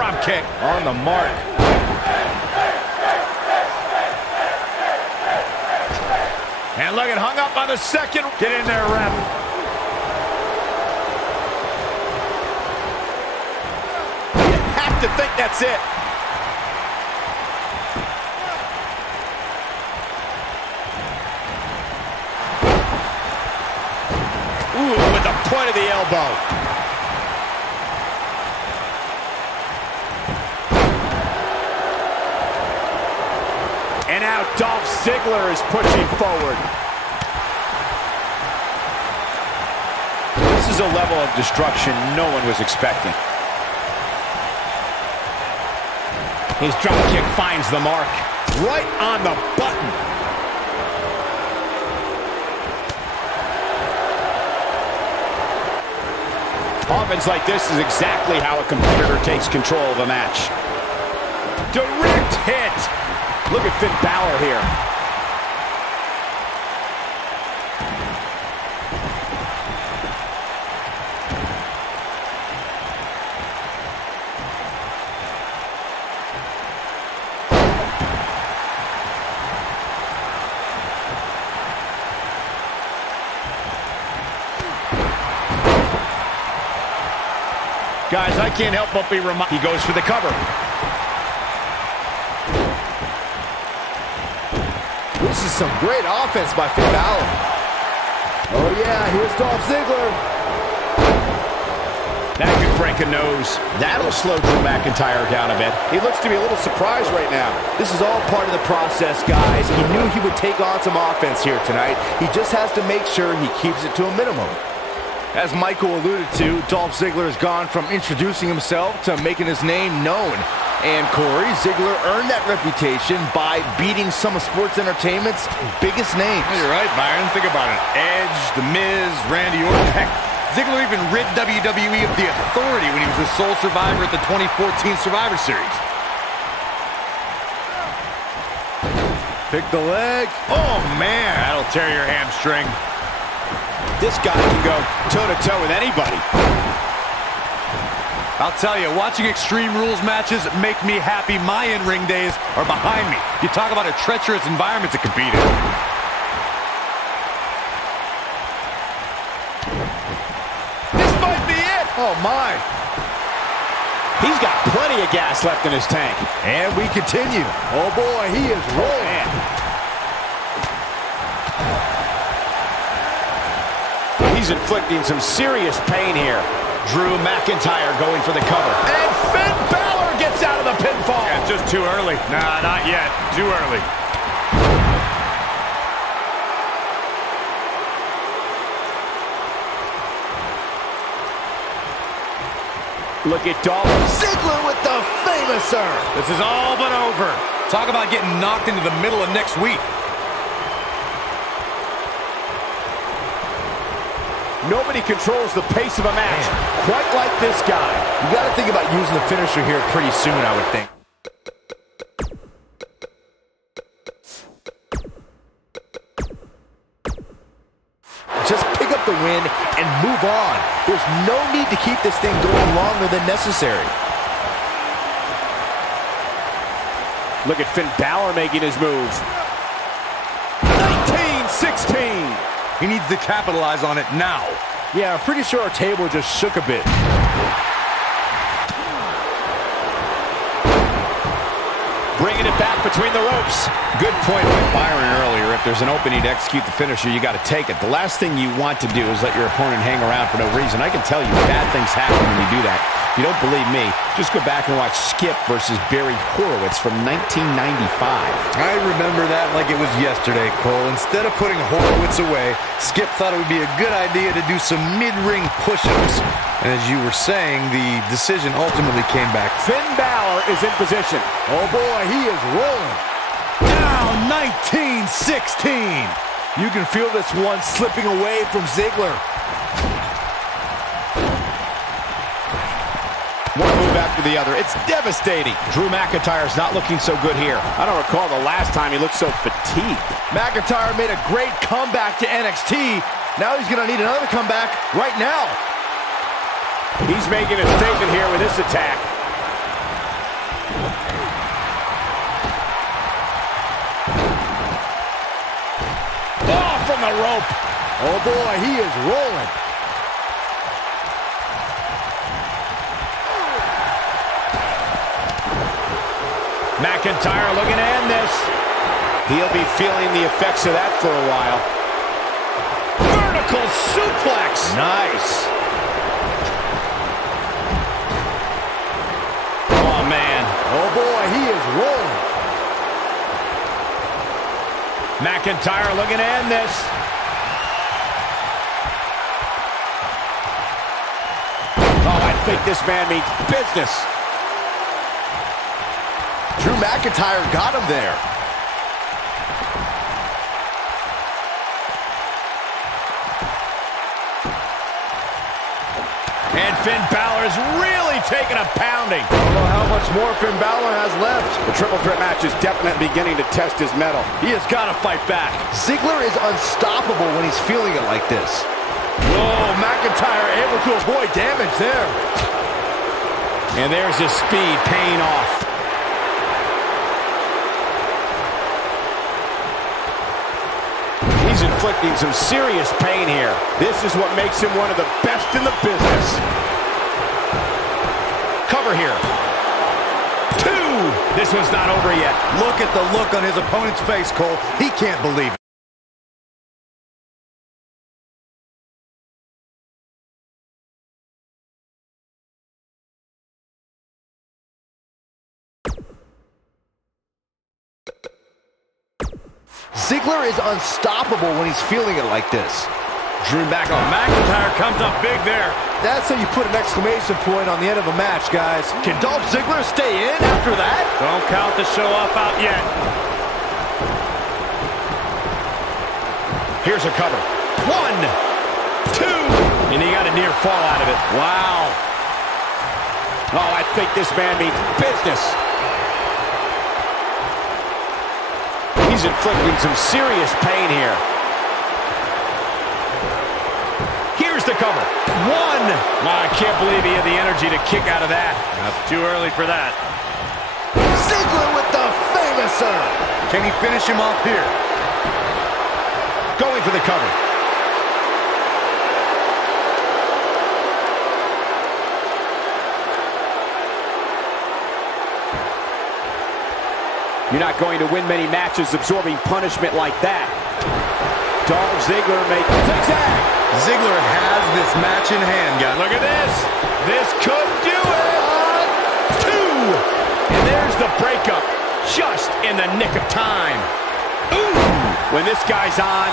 drop kick. On the mark. And look, it hung up on the second. Get in there, ref. You have to think that's it. Ooh, with the point of the elbow. And now Dolph Ziggler is pushing forward. This is a level of destruction no one was expecting. His dropkick finds the mark. Right on the button. Offense like this is exactly how a competitor takes control of a match. Direct hit. Look at Finn Balor here. Guys, I can't help but be reminded. He goes for the cover. This is some great offense by Finn Balor. Oh yeah, here's Dolph Ziggler. That could break a nose. That'll slow Drew McIntyre down a bit. He looks to be a little surprised right now. This is all part of the process, guys. He knew he would take on some offense here tonight. He just has to make sure he keeps it to a minimum. As Michael alluded to, Dolph Ziggler has gone from introducing himself to making his name known. And Corey, Ziggler earned that reputation by beating some of sports entertainment's biggest names. You're right, Byron. Think about it. Edge, The Miz, Randy Orton. Heck, Ziggler even rid WWE of the authority when he was the sole survivor at the 2014 Survivor Series. Pick the leg. Oh, man. That'll tear your hamstring. This guy can go toe-to-toe with anybody. I'll tell you, watching Extreme Rules matches make me happy. My in-ring days are behind me. You talk about a treacherous environment to compete in. This might be it. Oh, my. He's got plenty of gas left in his tank. And we continue. Oh, boy, he is rolling. He's inflicting some serious pain here. Drew McIntyre going for the cover. And Finn Balor gets out of the pinfall. Yeah, it's just too early. Nah, not yet. Too early. Look at Dolph Ziggler with the famouser. This is all but over. Talk about getting knocked into the middle of next week. Nobody controls the pace of a match quite like this guy. You got to think about using the finisher here pretty soon, I would think. Just pick up the win and move on. There's no need to keep this thing going longer than necessary. Look at Finn Balor making his moves. 19-16. He needs to capitalize on it now. Yeah, I'm pretty sure our table just shook a bit. Bringing it back between the ropes. Good point by Byron earlier. If there's an opening to execute the finisher, you got to take it. The last thing you want to do is let your opponent hang around for no reason. I can tell you bad things happen when you do that. If you don't believe me, just go back and watch Skip versus Barry Horowitz from 1995. I remember that like it was yesterday, Cole. Instead of putting Horowitz away, Skip thought it would be a good idea to do some mid-ring push-ups. And as you were saying, the decision ultimately came back. Finn Balor is in position. Oh boy, he is rolling. Down 19-16. You can feel this one slipping away from Ziggler. One move after the other. It's devastating. Drew McIntyre's not looking so good here. I don't recall the last time he looked so fatigued. McIntyre made a great comeback to NXT. Now he's going to need another comeback right now. He's making a statement here with this attack. on the rope. Oh boy, he is rolling. McIntyre looking to end this. He'll be feeling the effects of that for a while. Vertical suplex. Nice. Oh, man. Oh boy, he is rolling. McIntyre looking to end this. Oh, I think this man means business. Drew McIntyre got him there. And Finn Balor's really taking a pounding. I don't know how much more Finn Balor has left. The triple threat match is definitely beginning to test his mettle. He has got to fight back. Ziggler is unstoppable when he's feeling it like this. Whoa, McIntyre able to avoid damage there. And there's his speed paying off. He's inflicting some serious pain here. This is what makes him one of the best in the business. Cover here. 2. This one's not over yet. Look at the look on his opponent's face, Cole. He can't believe it. Ziggler is unstoppable when he's feeling it like this. Drew back on. McIntyre comes up big there. That's how you put an exclamation point on the end of a match, guys. Can Dolph Ziggler stay in after that? Don't count the show off out yet. Here's a cover. 1, 2. And he got a near fall out of it. Wow. Oh, I think this man means business. He's inflicting some serious pain here. Here's the cover. 1. I can't believe he had the energy to kick out of that. That's too early for that. Ziggler with the famouser. Can he finish him off here? Going for the cover. You're not going to win many matches absorbing punishment like that. Dolph Ziggler making zigzag. Ziggler has this match in hand, guys. Look at this. This could do it. 2. And there's the breakup. Just in the nick of time. Ooh. When this guy's on,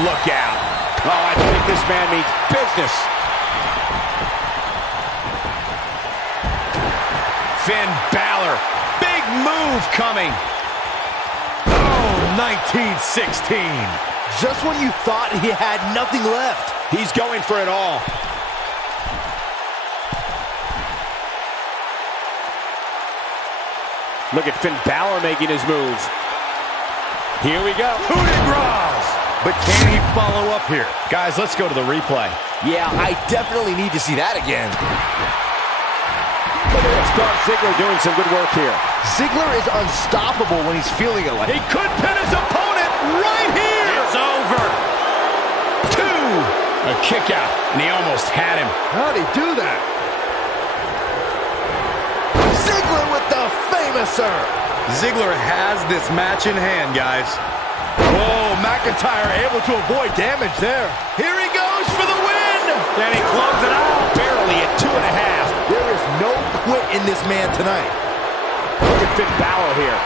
look out. Oh, I think this man means business. Finn Balor. Big move coming. 1916. Just when you thought he had nothing left. He's going for it all. Look at Finn Balor making his moves. Here we go. Coup de grace. But can he follow up here? Guys, let's go to the replay. Yeah, I definitely need to see that again. Look at this. Dolph Ziggler doing some good work here. Ziggler is unstoppable when he's feeling it like. He could pin his opponent right here. It's over. 2. A kick out, and he almost had him. How'd he do that? Ziggler with the famouser. Ziggler has this match in hand, guys. Whoa, McIntyre able to avoid damage there. Here he goes for the win. Can he close it out? Barely at 2.5. There is no quit in this man tonight. Look at Finn Balor here.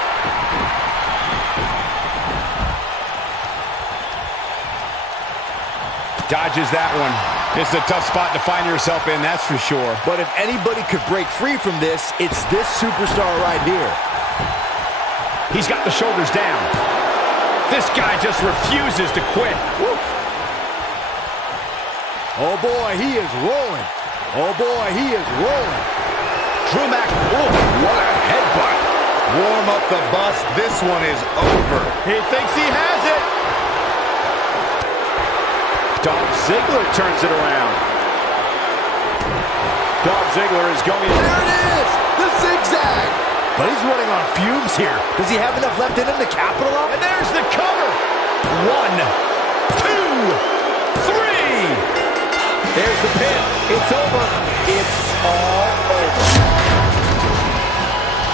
Dodges that one. It's a tough spot to find yourself in, that's for sure. But if anybody could break free from this, it's this superstar right here. He's got the shoulders down. This guy just refuses to quit. Woo. Oh boy, he is rolling. Oh boy, he is rolling. Drew Mac, oh, what a headbutt. Warm up the bus. This one is over. He thinks he has it. Dolph Ziggler turns it around. Dolph Ziggler is going. There it is, the zigzag. But he's running on fumes here. Does he have enough left in him to capitalize? And there's the cover. 1, 2. There's the pin. It's over. It's all over.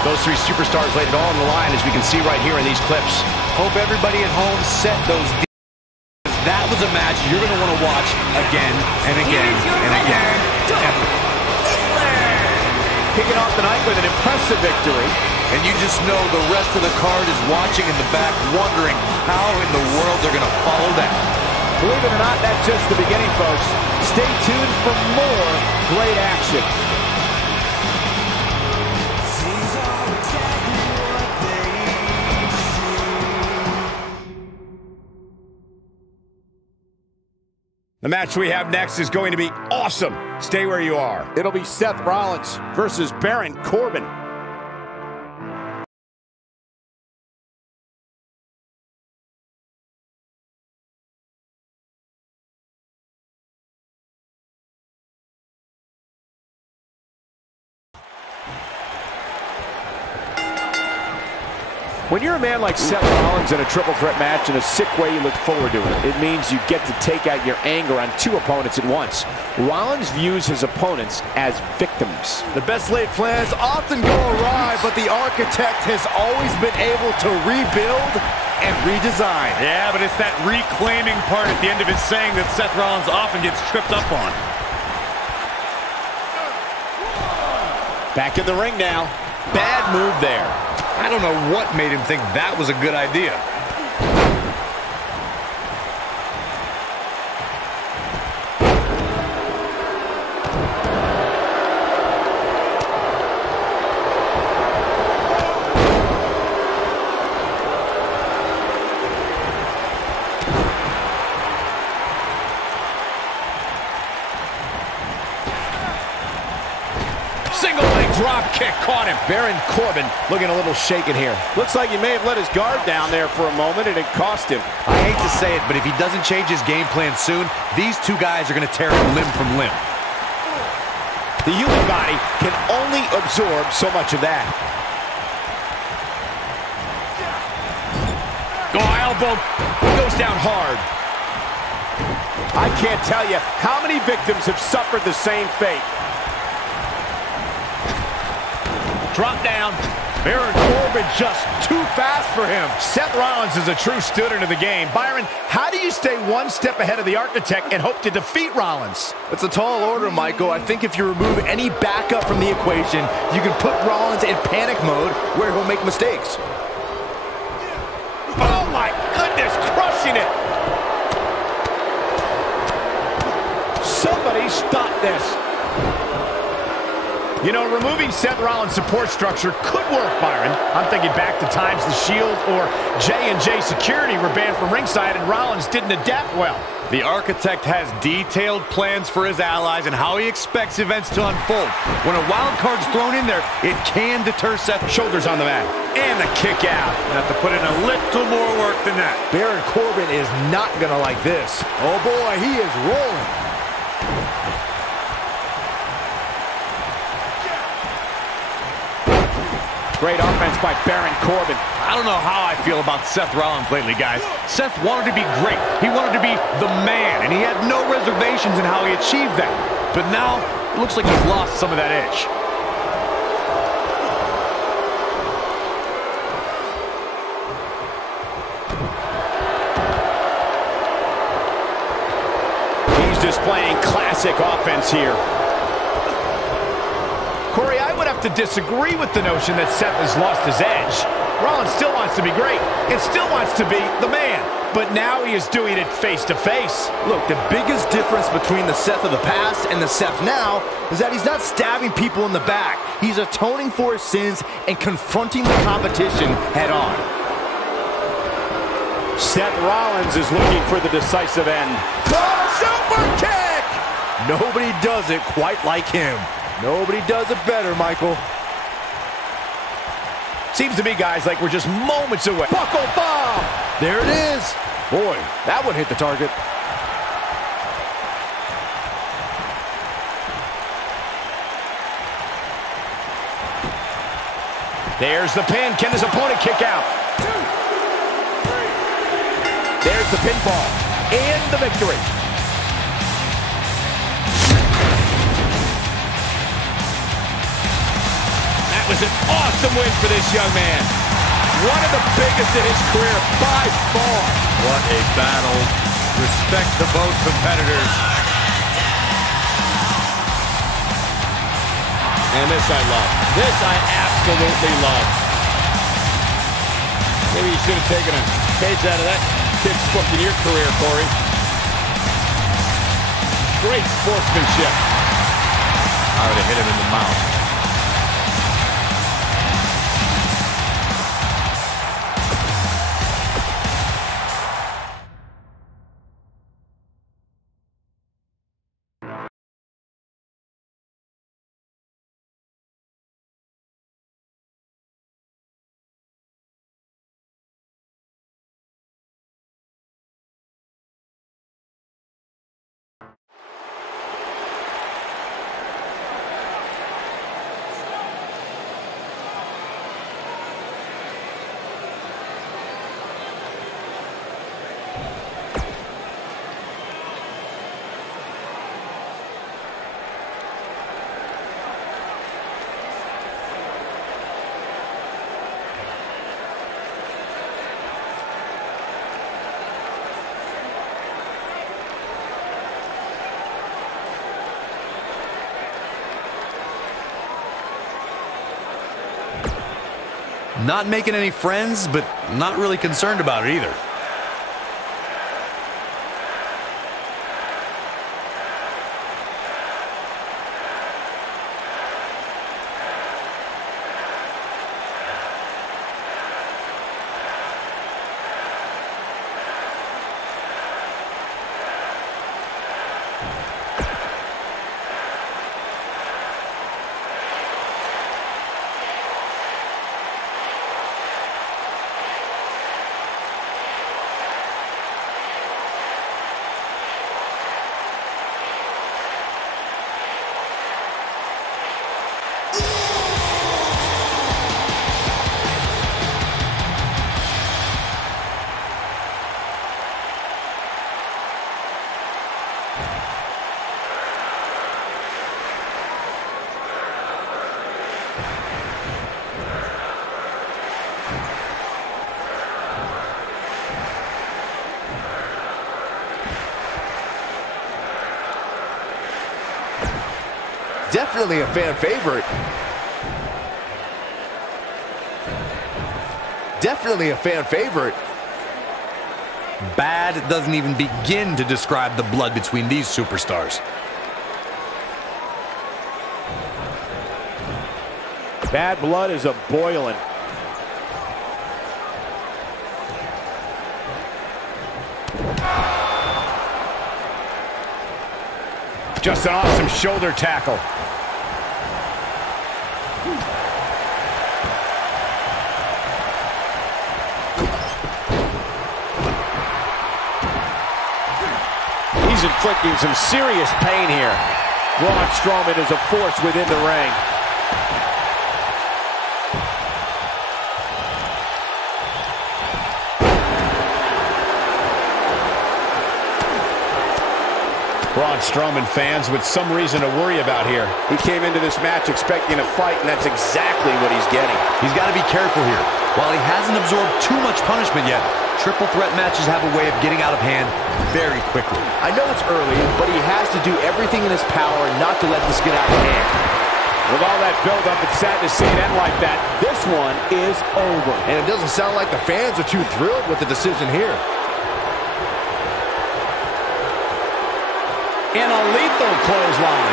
Those three superstars laid it all on the line, as we can see right here in these clips. Hope everybody at home set those deals. That was a match you're going to want to watch again and again and again. Kicking off the night with an impressive victory. And you just know the rest of the card is watching in the back, wondering how in the world they're going to follow that. Believe it or not, that's just the beginning, folks. Stay tuned for more great action. The match we have next is going to be awesome. Stay where you are. It'll be Seth Rollins versus Baron Corbin. When you're a man like Seth Rollins in a triple threat match, in a sick way, you look forward to it. It means you get to take out your anger on two opponents at once. Rollins views his opponents as victims. The best laid plans often go awry, but the architect has always been able to rebuild and redesign. Yeah, but it's that reclaiming part at the end of his saying that Seth Rollins often gets tripped up on. Back in the ring now. Bad move there. I don't know what made him think that was a good idea. Single leg drop kick caught him. Baron Corbin looking a little shaken here. Looks like he may have let his guard down there for a moment, and it cost him. I hate to say it, but if he doesn't change his game plan soon, these two guys are going to tear him limb from limb. The human body can only absorb so much of that. Elbow goes down hard. I can't tell you how many victims have suffered the same fate. Drop down. Baron Corbin just too fast for him. Seth Rollins is a true student of the game. Byron, how do you stay one step ahead of the architect and hope to defeat Rollins? It's a tall order, Michael. I think if you remove any backup from the equation, you can put Rollins in panic mode where he'll make mistakes. Oh my goodness, crushing it. Somebody stop this. You know, removing Seth Rollins' support structure could work, Byron. I'm thinking back to times the Shield or J&J Security were banned from ringside and Rollins didn't adapt well. The architect has detailed plans for his allies and how he expects events to unfold. When a wild card's thrown in there, it can deter Seth. Shoulders on the mat. And the kick out. Have to put in a little more work than that. Baron Corbin is not going to like this. Oh boy, he is rolling. Great offense by Baron Corbin. I don't know how I feel about Seth Rollins lately, guys. Seth wanted to be great. He wanted to be the man, and he had no reservations in how he achieved that. But now, it looks like he's lost some of that edge. He's displaying classic offense here. Corey, I would have to disagree with the notion that Seth has lost his edge. Rollins still wants to be great and still wants to be the man, but now he is doing it face to face. Look, the biggest difference between the Seth of the past and the Seth now is that he's not stabbing people in the back. He's atoning for his sins and confronting the competition head on. Seth Rollins is looking for the decisive end. Oh, super kick! Nobody does it quite like him. Nobody does it better, Michael. Seems to me, guys, like we're just moments away. Buckle bomb! There it is. Boy, that one hit the target. There's the pin. Can his opponent kick out? There's the pinfall and the victory. That was an awesome win for this young man. One of the biggest in his career by far. What a battle. Respect to both competitors. And this I love. This I absolutely love. Maybe you should have taken a page out of that kid's book in your career, Corey. Great sportsmanship. I would have hit him in the mouth. Not making any friends, but not really concerned about it either. Definitely a fan favorite. Definitely a fan favorite. Bad doesn't even begin to describe the blood between these superstars. Bad blood is a boiling. Just an awesome shoulder tackle. He's inflicting some serious pain here. Braun Strowman is a force within the ring. Braun Strowman fans with some reason to worry about here. He came into this match expecting a fight, and that's exactly what he's getting. He's got to be careful here. While he hasn't absorbed too much punishment yet, triple threat matches have a way of getting out of hand very quickly. I know it's early, but he has to do everything in his power not to let this get out of hand. With all that build-up, it's sad to see it end like that. This one is over. And it doesn't sound like the fans are too thrilled with the decision here. In a lethal clothesline.